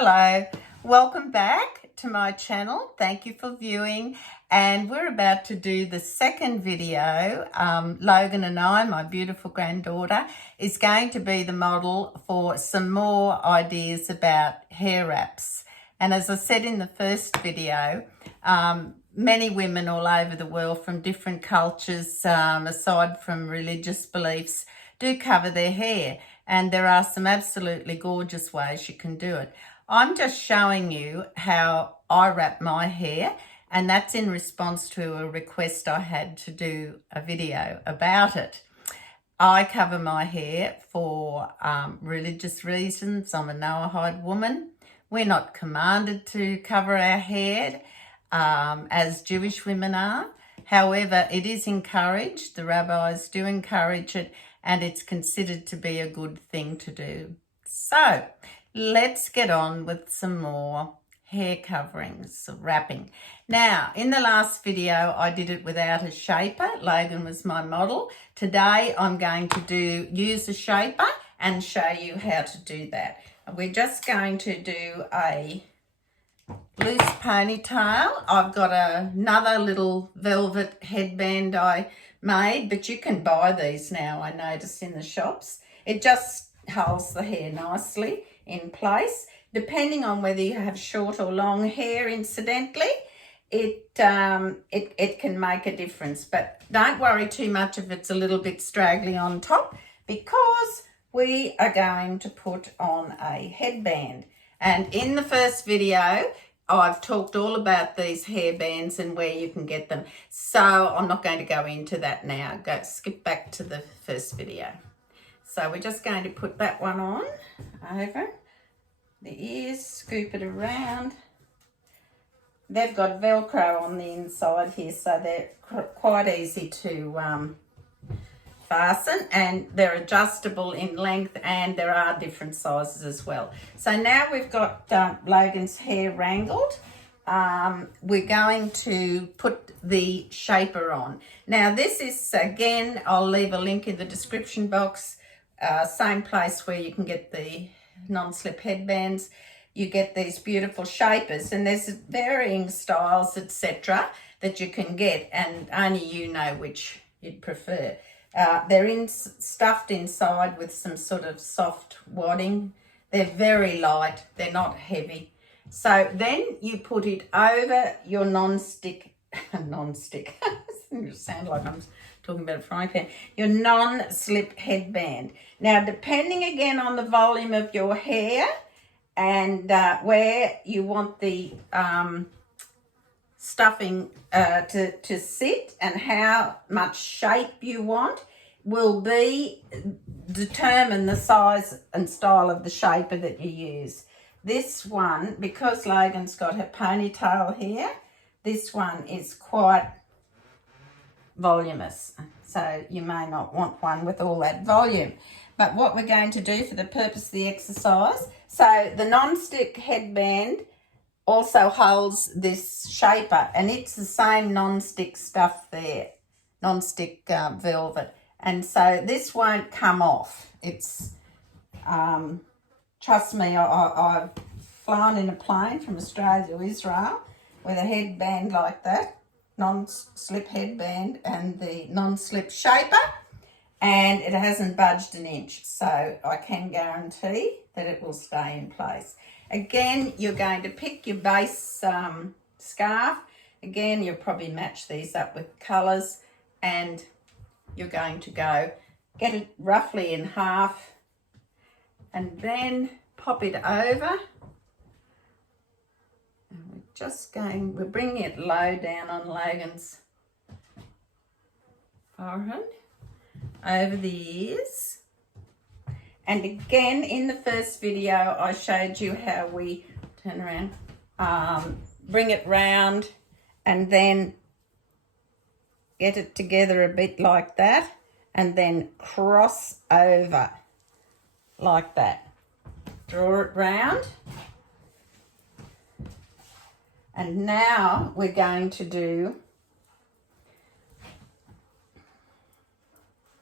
Hello, welcome back to my channel. Thank you for viewing, and we're about to do the second video. Logan and I, my beautiful granddaughter, is going to be the model for some more ideas about hair wraps. And as I said in the first video, many women all over the world from different cultures, aside from religious beliefs, do cover their hair, and there are some absolutely gorgeous ways you can do it. I'm just showing you how I wrap my hair, and that's in response to a request I had to do a video about it. I cover my hair for religious reasons. I'm a Noahide woman. We're not commanded to cover our hair as Jewish women are. However, it is encouraged. The rabbis do encourage it, and it's considered to be a good thing to do. So let's get on with some more hair coverings, wrapping. Now, in the last video, I did it without a shaper. Logan was my model. Today, I'm going to use a shaper and show you how to do that. We're just going to do a loose ponytail. I've got another little velvet headband I made, but you can buy these now, I noticed, in the shops. It just holds the hair nicely in place. Depending on whether you have short or long hair, incidentally, it can make a difference. But don't worry too much if it's a little bit straggly on top, because we are going to put on a headband. And in the first video, I've talked all about these hairbands and where you can get them. So I'm not going to go into that now. Skip back to the first video. So we're just going to put that one on over the ears, scoop it around. They've got Velcro on the inside here, so they're quite easy to fasten, and they're adjustable in length, and there are different sizes as well. So now we've got Logan's hair wrangled. We're going to put the shaper on. Now this is, again, I'll leave a link in the description box, same place where you can get the non-slip headbands. You get these beautiful shapers, and there's varying styles, etc., that you can get, and only you know which you'd prefer. They're stuffed inside with some sort of soft wadding. They're very light, they're not heavy. So then you put it over your non-stick, you sound like I'm talking about a frying pan, your non-slip headband. Now, depending again on the volume of your hair and where you want the stuffing to sit and how much shape you want, will determine the size and style of the shaper that you use. This one, because Logan's got her ponytail here, this one is quite voluminous, so you may not want one with all that volume. But what we're going to do for the purpose of the exercise, so the non-stick headband also holds this shaper, and it's the same non-stick stuff there, non-stick velvet, and so this won't come off. It's trust me, I've flown in a plane from Australia to Israel with a headband like that, non-slip headband and the non-slip shaper, and it hasn't budged an inch, so I can guarantee that it will stay in place. Again, you're going to pick your base scarf. Again, you'll probably match these up with colours, and you're going to get it roughly in half, and then pop it over. And we're bringing it low down on Logan's forehead, over the ears. And again, in the first video, I showed you how we turn around, bring it round, and then get it together a bit like that, and then cross over like that. Draw it round. And now we're going to do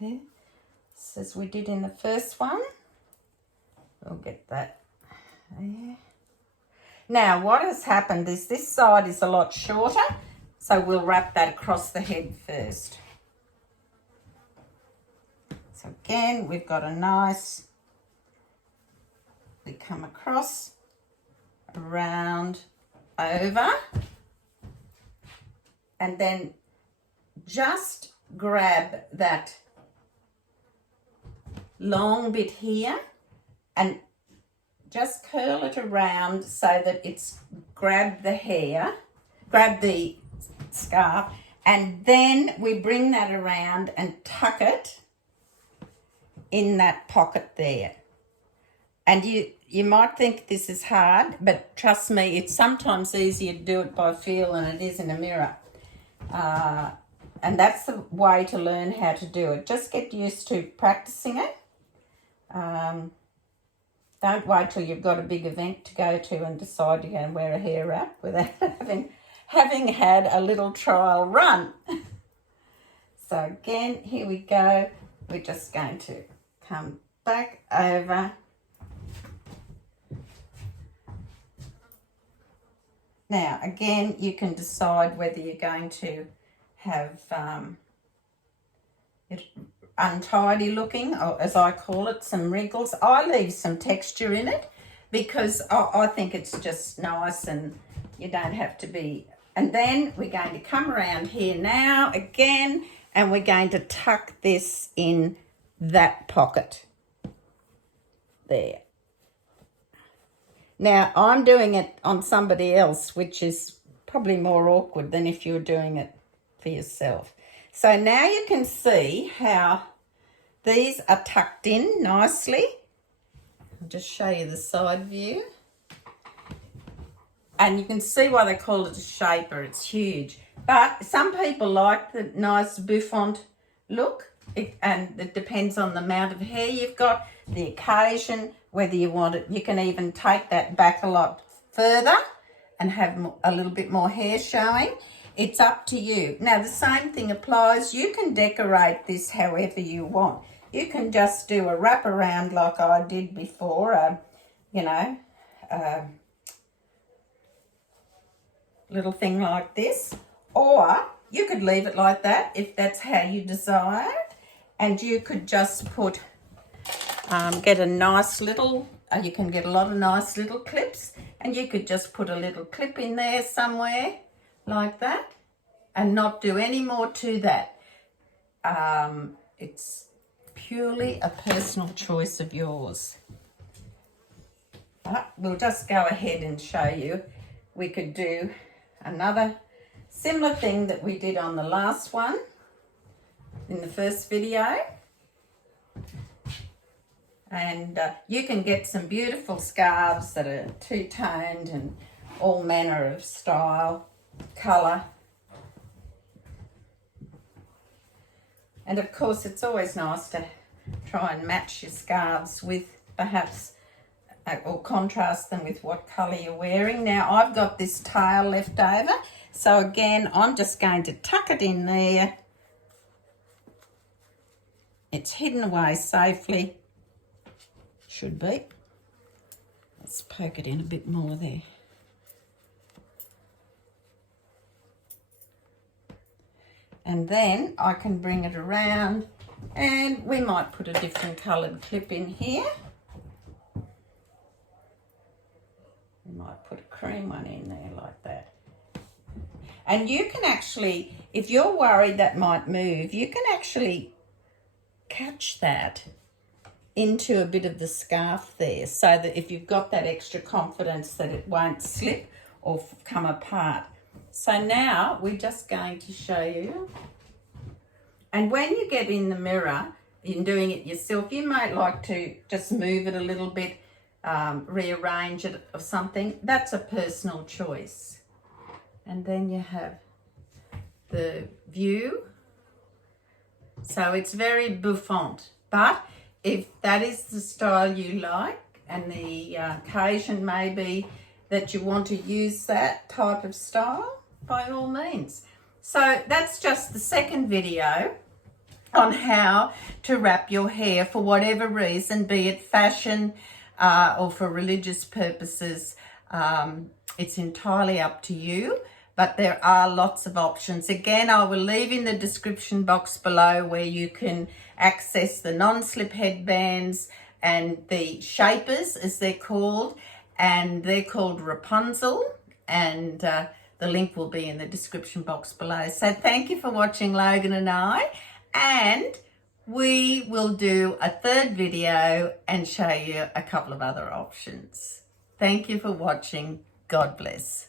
there, as we did in the first one. We'll get that there. Now, what has happened is this side is a lot shorter, so we'll wrap that across the head first. So again, we've got a nice, we come across, around, over, and then just grab that long bit here and just curl it around so that it's grab the hair, grab the scarf, and then we bring that around and tuck it in that pocket there. And you might think this is hard, but trust me, it's sometimes easier to do it by feel than it is in a mirror. And that's the way to learn how to do it. Just get used to practicing it. Don't wait till you've got a big event to go to and decide you're going to wear a hair wrap without having had a little trial run. So again, here we go. We're just going to come back over. Now, again, you can decide whether you're going to have it untidy looking, or as I call it, some wrinkles. I leave some texture in it because I think it's just nice and you don't have to be. And then we're going to come around here now again, and we're going to tuck this in that pocket there. Now, I'm doing it on somebody else, which is probably more awkward than if you were doing it for yourself. So now you can see how these are tucked in nicely. I'll just show you the side view. And you can see why they call it a shaper. It's huge. But some people like the nice bouffant look. And it depends on the amount of hair you've got, the occasion, whether you want it. You can even take that back a lot further and have a little bit more hair showing. It's up to you. Now, the same thing applies. You can decorate this however you want. You can just do a wraparound like I did before, little thing like this. Or you could leave it like that if that's how you desire. And you could just put, get a nice little, you can get a lot of nice little clips, and you could just put a little clip in there somewhere like that and not do any more to that. It's purely a personal choice of yours. But we'll just go ahead and show you. We could do another similar thing that we did on the last one in the first video. And you can get some beautiful scarves that are two-toned and all manner of style, colour. And of course, it's always nice to try and match your scarves with perhaps, or contrast them with what colour you're wearing. Now, I've got this tail left over. So again, I'm just going to tuck it in there. It's hidden away safely. Should be. Let's poke it in a bit more there. And then I can bring it around, and we might put a different coloured clip in here. We might put a cream one in there like that. And you can actually, if you're worried that might move, you can actually catch that into a bit of the scarf there, so that if you've got that extra confidence that it won't slip or come apart. So now we're just going to show you. And when you get in the mirror, in doing it yourself, you might like to just move it a little bit, rearrange it or something. That's a personal choice. And then you have the view. So it's very bouffant. But if that is the style you like, and the occasion may be that you want to use that type of style, by all means. So that's just the second video on how to wrap your hair for whatever reason, be it fashion or for religious purposes. It's entirely up to you, but there are lots of options. Again, I will leave in the description box below where you can access the non-slip headbands and the shapers, as they're called, and they're called Rapunzel, and the link will be in the description box below. So thank you for watching Logan and I, and we will do a third video and show you a couple of other options. Thank you for watching. God bless.